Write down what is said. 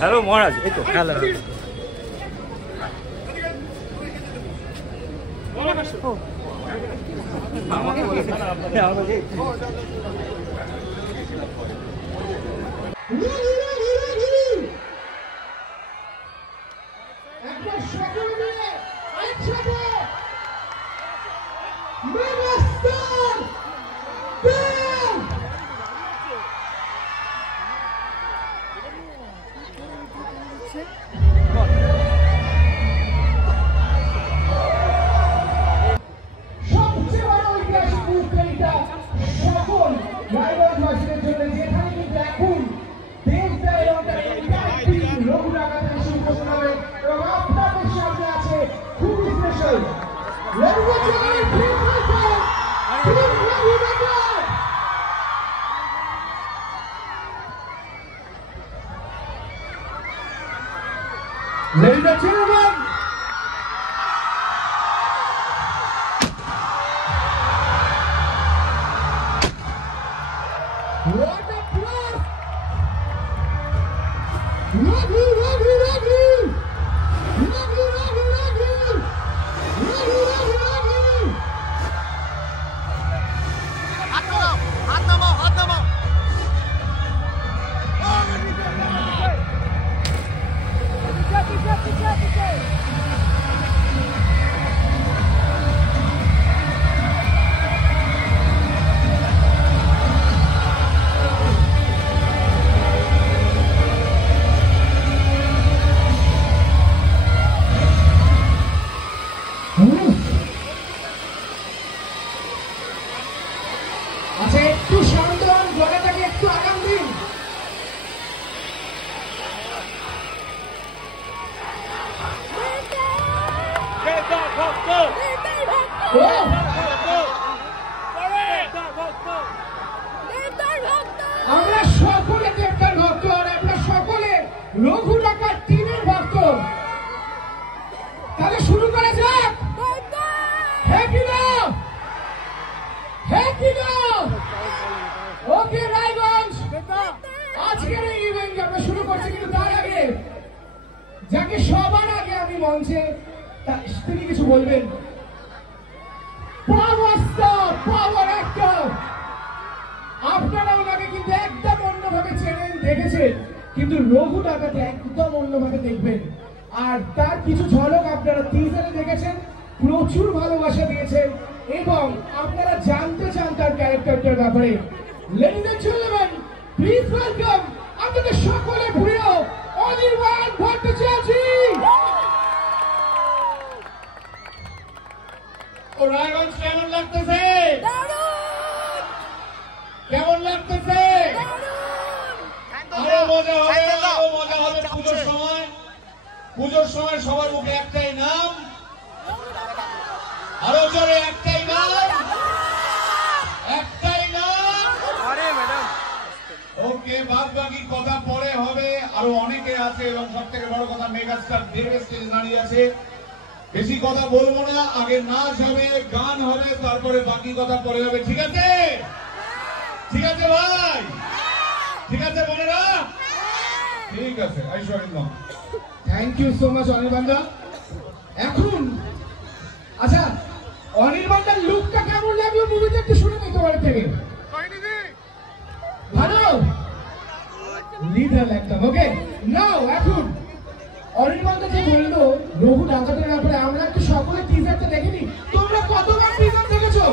Hello মহারাজ, এই তো hello. Ladies and gentlemen, what a plus! Raghu, Raghu, Raghu! Raghu, Raghu, Raghu! Raghu, Raghu, Raghu! হাত নামাও, হাত নামাও, হাত নামাও। আচ্ছা, একটু শান্ত হন, গলাটাকে একটু আরাম দিন। আমরা সকলে দেবতার ভক্ত, আর আমরা সকলে রঘু ডাকাত টিমের ভক্ত। তাহলে শুরু করা যাক। ওকে রায়গঞ্জ, আজকের এই ইভেন্ট আমরা শুরু করছি, কিন্তু তার আগে যাকে সবার আগে আমি মঞ্চে, তিনি কিছু বলবেন। পাওয়ার অ্যাক্টর, আপনারা ওনাকে কিন্তু একদম অন্যভাবে চেনেন, দেখেছেন, কিন্তু রঘু ডাকাতে একদম অন্যভাবে দেখবেন। আর তার কিছু ঝলক আপনারা টিজারে দেখেছেন, প্রচুর ভালোবাসা দিয়েছেন এবং আপনারা জানতে চান তার ক্যারেক্টারটার ব্যাপারে। Ladies and gentlemen, please welcome আপনাদের সকলের প্রিয় অনির্বাণ ভট্টাচার্য। ও রায়গঞ্জ কেমন লাগতেছে? কেমন লাগতেছে? আরো মজা হবে, আরো মজা হবে পুজোর সময়। পুজোর সময় সবার মুখে একটাই নাম, আরো জোরে একটাই নাম, একটাই নাম। ওকে, বাদ বাকি কথা পরে হবে। আরো অনেকে আছে এবং সব থেকে বড় কথা মেগাস্টার দেবের স্টেজ দাঁড়িয়ে আছে। বেশি কথা বলবো না, আগে নাচ হবে, গান হবে, তারপরে বাকি কথা পরে হবে। ঠিক আছে? ঠিক আছে ভাই? ঠিক আছে বোনেরা? ঠিক আছে। থ্যাংক ইউ সো মাচ অনির্বাণদা। এখন আচ্ছা, অনির্বাণদার লুকটা কেমন লাগলো মুভিতে একটু শুনে নিতে পারে থেকে। ভালো লিডার একদম। ওকে, নাও এখন অনির্বাণদা যে বললো রঘু ডাকাতের ব্যাপারে, আমরা একটু সকলে টিজারটা দেখিনি। তোমরা কতবার টিজার দেখেছো?